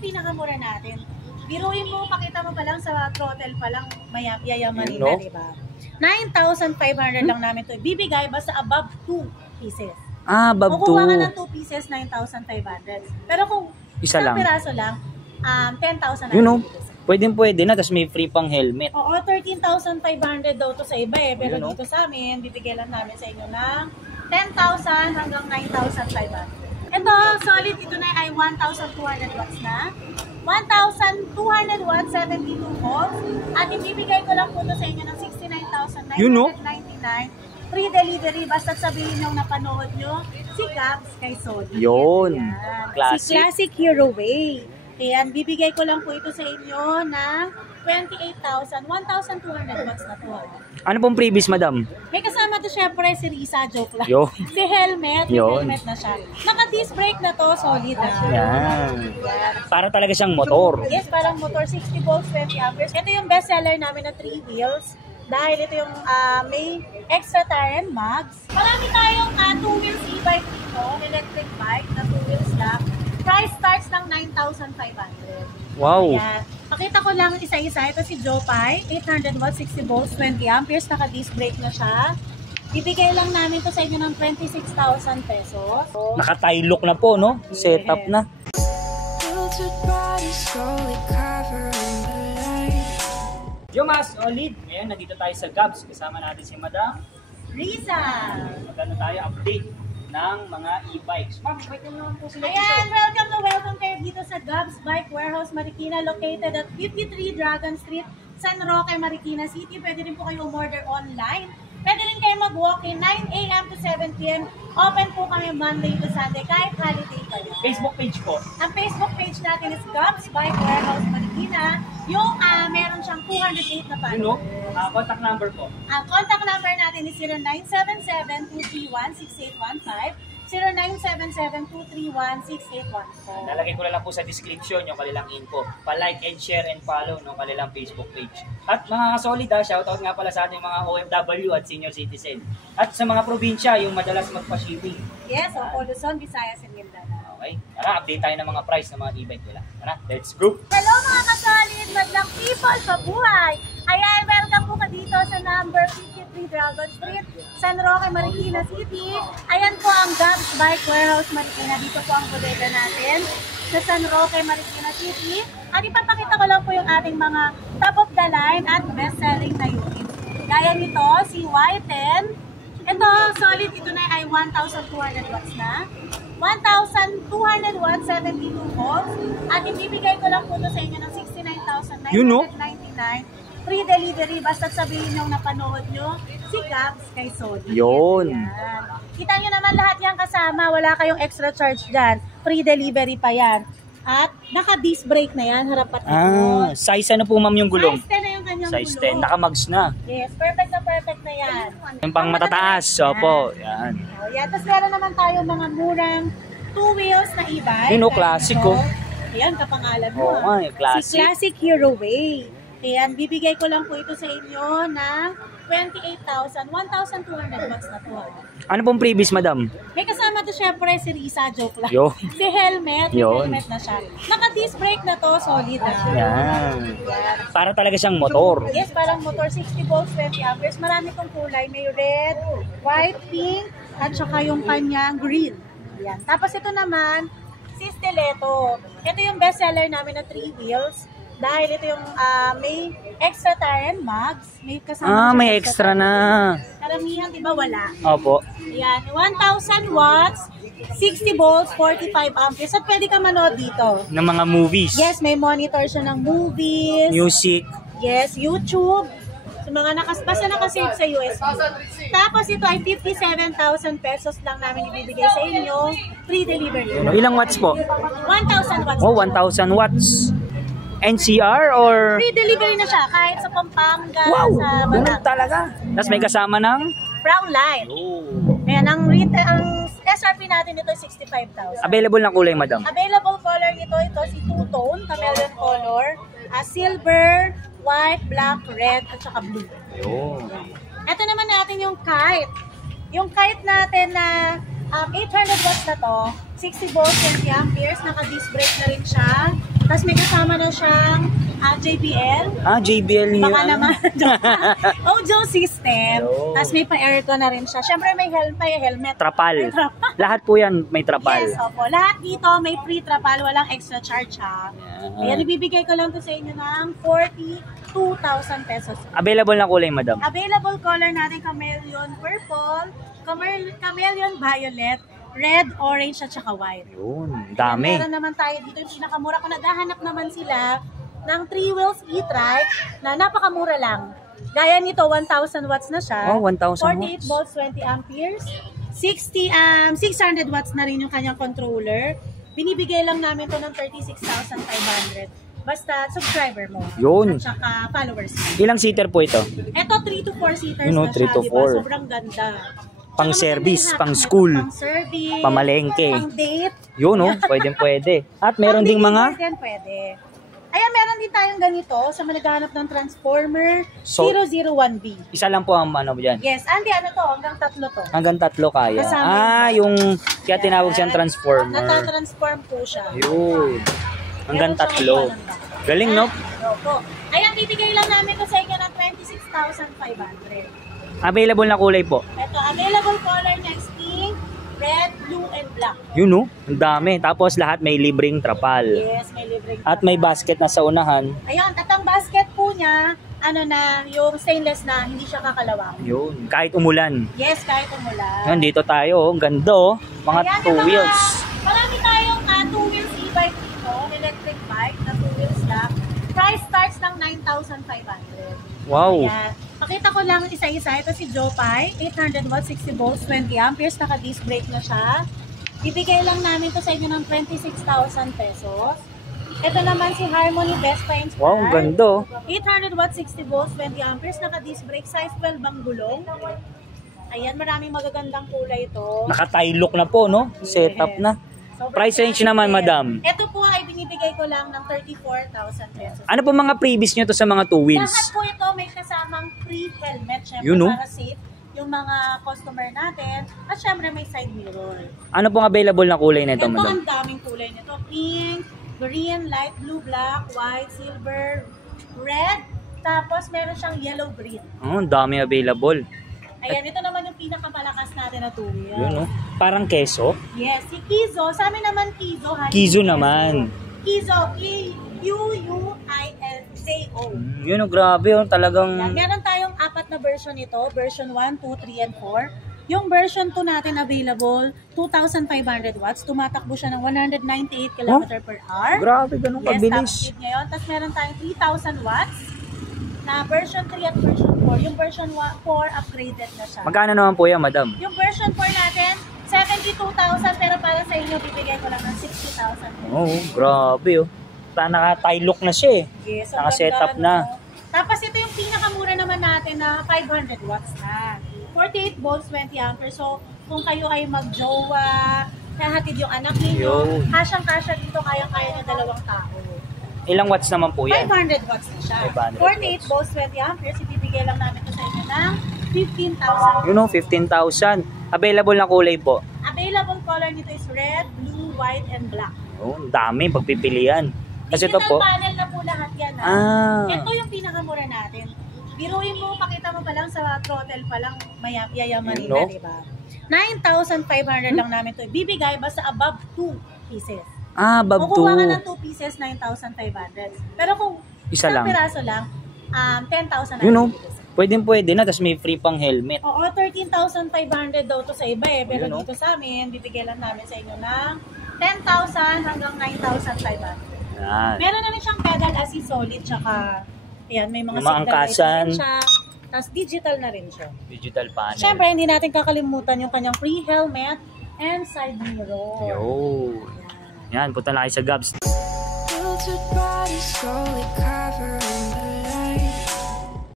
yung pinakamura natin. Biruin mo, pakita mo pa lang sa throttle pa lang, yayamanin na, di ba? 9,500 lang namin to ibibigay basta above 2 pieces. Ah, above 2. Kung kuha ka ng 2 pieces, 9,500. Pero kung isa lang, piraso lang, 10,000 na. You know, pwede na, tapos may free pang helmet. Oo, 13,500 daw to sa iba eh. Pero Ayun, dito sa amin, bibigyan lang namin sa inyo ng 10,000 hanggang 9,500. Ito, solid, ito na ay 1,200 watts na. 1,200 watts, 72 volts. At ibibigay ko lang po ito sa inyo ng 69,999. Free delivery, basta sabihin nyo napanood nyo si Gabs kay Solid. Yun. Classic. Si Classic Hero Way. Ayan, bibigay ko lang po ito sa inyo ng 28,000, 1,200 watts na to. Ano pong previous, madam? May kasama to syempre si Risa, joke lang. Yo. Si helmet, helmet na siya. Naka-disc brake na to, solid na. Yan. Para talaga siyang motor. Yes, parang motor, 60 volts, 20 amperes. Ito yung best seller namin na 3 wheels. Dahil ito yung may extra tire and mags. Marami tayong 2 wheels e-bike dito, electric bike na 2 wheels lang. Price starts ng 9,500. Wow. Ayan. Pakita ko lang isa-isa. Ito si Jopay, 800 watts, 60 volts, 20 amperes. Naka-disc brake na siya. Bibigay lang namin to sa inyo ng 26,000 pesos. Naka-tie look na po, no? Setup na. Yo, mas solid. Ngayon, nandito tayo sa Gabs. Kasama natin si Madam Risa. Magkano tayo update ng mga e-bikes. Ma'am, wait naman po sila dito. Ayan, welcome kayo dito sa Gabs Bike Warehouse Marikina, located at 53 Dragon Street, San Roque, Marikina City. Pwede rin po kayo umorder online. Pwede rin kayo mag-walk-in 9 a.m. to 7 p.m. Open po kami Monday to Sunday, kahit holiday pa yun. Facebook page po. Ang Facebook page natin is Gabs Bike Warehouse Marikina. Yung meron siyang 208 na followers. You know, contact number po. Ang contact number natin is 0977-231-6815. 0977-231-6814. Lalagay ko na lang po sa description yung kanilang info. Pa-like and share and follow ng kanilang Facebook page. At mga kasolid shoutout nga pala sa ating mga OFW at senior citizen. At sa mga probinsya, yung madalas magpa-shipping. Yes, o Luzon, Visayas, and Mindanao. Okay, tara, update tayo ng mga price ng mga e-bike nila. Tara, let's go! Hello mga kasolid, madlang people sa buhay! Ayan, welcome po ka dito sa number 53 Dragon Street, San Roque, Marikina City. Ayan po ang Gabs Bike Warehouse Marikina. Dito po ang bodega natin sa San Roque, Marikina City. At ipapakita ko lang po yung ating mga top of the line at best-selling na units. Gaya nito, si Y10. Ito, solid, ito na ay 1,200 watts na. 1,200 watts, 72 volts. At ibibigay ko lang po ito sa inyo ng 69,999. Free delivery, basta sabihin nyo napanood nyo si Gabs kay Solid. Yun. Yan. Kita nyo naman lahat yan kasama, wala kayong extra charge dyan. Free delivery pa yan. At naka-disc brake na yan, harap at likod. Size ano po ma'am yung gulong? Size 10 na yung kanyang Size gulong. 10, naka-mags na. Yes, perfect na yan. Yung pang matataas, opo. Yan. Yan, tapos meron naman tayo mga murang 2 wheels na e-bike. Yun o, classic o. Ayan, kapangalan mo. Oo, classic. Si Classic Hero Way. Ayan, bibigay ko lang po ito sa inyo ng 28,000, 1,200 watts na to. Ano pong previous, madam? May kasama to syempre si Risa, joke lang. Yo. Si helmet, helmet na siya. Naka-disc brake na to, solid Yan. Para talaga siyang motor. Yes, parang motor, 60 volts, 20 amperes. Marami tong kulay. May red, white, pink, at saka yung kanyang green. Yan. Tapos ito naman, si Stiletto. Ito yung best seller namin na 3 wheels. Dahil ito yung may extra tire and mags. May kasama may extra na. Karamihan, di ba, wala? Opo. Ayan, 1,000 watts, 60 volts, 45 amperes. At pwede ka manood dito. Ng mga movies. Yes, may monitor siya ng movies. Music. Yes, YouTube. So, mga basta nakasave sa USB. Tapos ito ay 57,000 pesos lang namin ibibigay sa inyo. Free delivery. Ilang watts po? 1,000 watts. Oh, 1,000 watts. NCR or? Free delivery na siya kahit sa Pampanga, Wow, sa ganun Batangas. talaga. Tapos may kasama ng? Brown light. Oh. Ayan, ang SRP natin ito ay 65,000. Available na kulay, madam? Available color nito, ito si two-tone, chameleon color, silver, white, black, red, at saka blue. Yun. Ito naman natin yung kite. Yung kite natin na 800 watts na to, 60 volts, 20 amperes, naka-disc brake na rin siya. Tapos may kasama na siyang JBL. JBL niyo. Baka naman. Audio system. Tapos may pa-aircon na rin siya. Siyempre may helmet. Trapal. Lahat po yan may trapal. Yes, opo. Lahat dito may free trapal. Walang extra charge ha. Ayan, ibibigay ko lang to sa inyo ng 42,000 pesos. Available na kulay, madam? Available color natin, chameleon purple, chameleon violet, red, orange, at saka white. Yun, dami. Meron naman tayo dito yung pinakamura. Kung naghahanap naman sila ng 3 wheels e-trike na napakamura lang. Gaya nito, 1,000 watts na siya. 1,000 48 volts, 20 amperes. 600 watts na rin yung kanyang controller. Binibigay lang namin to ng 36,500. Basta subscriber mo. Yun. At saka followers mo. Ilang seater po ito? Ito 3 to 4 seaters You know, na 3 siya, to diba? 4. Sobrang ganda. Pang Tsaka service, maganda yung pang hatch school, nito, pang service, pamalengke. pang date. Yun, no? Pwede. At meron ding mga... Pwede. Ayan, meron din tayong ganito sa naghahanap ng Transformer So, 001B. isa lang po ang ano dyan. Yes, Andy, ano to? Hanggang 3 to. Hanggang 3 kaya. Kasama Yung kaya tinawag siyang transformer. Natatransform po siya. Yun. Hanggang Meron siyang 3. Galing, no? Opo. Ayan, bibigay lang namin ko sa inyo ng 26,500. Available na kulay po. Ito, available color niya is pink, red, blue, and black. Yun, no? Ang dami. Tapos lahat may libreng trapal. Yes, may libre. At may basket na sa unahan. Ayan, at ang basket po niya, ano na, yung stainless na, hindi siya kakalawang. Yun. Kahit umulan. Yes, kahit umulan. Yan, dito tayo. Ang ganda, oh. Mga Ayan, 2 wheels. Marami tayong 2 wheels e-bike dito, electric bike na 2 wheels lang. Price starts ng 9,500. Wow. Ayan. Pakita ko lang isa-isa. Ito si Jopay, 800 watts, 60 volts, 20 amperes. Naka-disc brake na siya. Ibigay lang namin to sa inyo ng 26,000 pesos. Ito naman si Harmony Vespa Inspired. Wow, ang ganda, oh. 800 watts, 60 volts, 20 amperes. Naka-disc brake, size 12 ang gulong. Ayan, maraming magagandang kulay ito. Naka-tie look na po, no? Setup na. Price range naman, madam. Ito po ay binibigay ko lang ng 34,000 pesos. Ano po mga previous nyo to sa mga 2 wheels? Lahat po ito may kasamang free helmet, syempre You know? para safe yung mga customer natin. At syempre may side mirror. Ano pong available na kulay nito, Ito madam? ang daming kulay nito. Pink, green, light blue, black, white, silver, red. Tapos meron siyang yellow-green. Oh, ang dami available. Ayan, ito naman yung pinakamalakas natin na 2 wheels. Yun, no? Parang keso. Yes, si Kizo. Sa amin naman Kizo. Kizo naman. Kizo, Q-U-I-Z-O. Yun, oh, grabe. Oh, talagang... Yan, meron tayong 4 na version nito. Version 1, 2, 3, and 4. Yung version 2 natin available, 2,500 watts. Tumatakbo siya ng 198 km per hour. Grabe, ganun Yes, top kabilis. speed ngayon. Tapos meron tayong 3,000 watts na version 3 at version 4. Yung version 4 upgraded na siya. Magkano naman po yan, madam? Yung version 4 natin, 72,000 pero para sa inyo, bibigay ko lang ng 60,000. Oh, grabe, oh. Naka-tie look na siya, eh. Yes, Naka-setup na. Tapos ito yung pinakamura naman natin na 500 watts na. 48 volts, 20 amperes. So, kung kayo ay mag-jowa, nahatid yung anak ninyo, kasyang-kasya dito, kayang-kaya ng 2 tao. Ilang watts naman po yan? 500 watts na siya. 500 48 volts, 20 amperes. Ibibigay lang namin ito sa inyo ng 15,000. You know, 15,000. Available na kulay po. Available color nito is red, blue, white, and black. Oh, ang dami pagpipilian. Kasi ito po. Digital panel na po lahat yan. Ito yung pinakamura natin. Biruin mo, pakita mo pa lang sa throttle pa lang, yayamanin na, di ba? 9,500 lang namin ito. Bibigay basta above 2 pieces. Above Kung kuha ka 2. ng 2 pieces, 9,500. Pero kung Isa lang. piraso lang, 10,000 na. You know, pwede na, tapos may free pang helmet. Oo, 13,500 daw to sa iba eh. Pero Ayun, no? dito sa amin, bibigyan lang namin sa inyo ng 10,000 hanggang 9,500. Yan. Meron naman siyang pedal assist solid, tsaka ayan, may mga Yung mga signal light angkasan. din siya. Tapos digital na rin siya. Digital panel. Siyempre, hindi natin kakalimutan yung kanyang free helmet and side mirror. Yo. Yan, punta na kayo sa Gabs. Filtered body slowly covering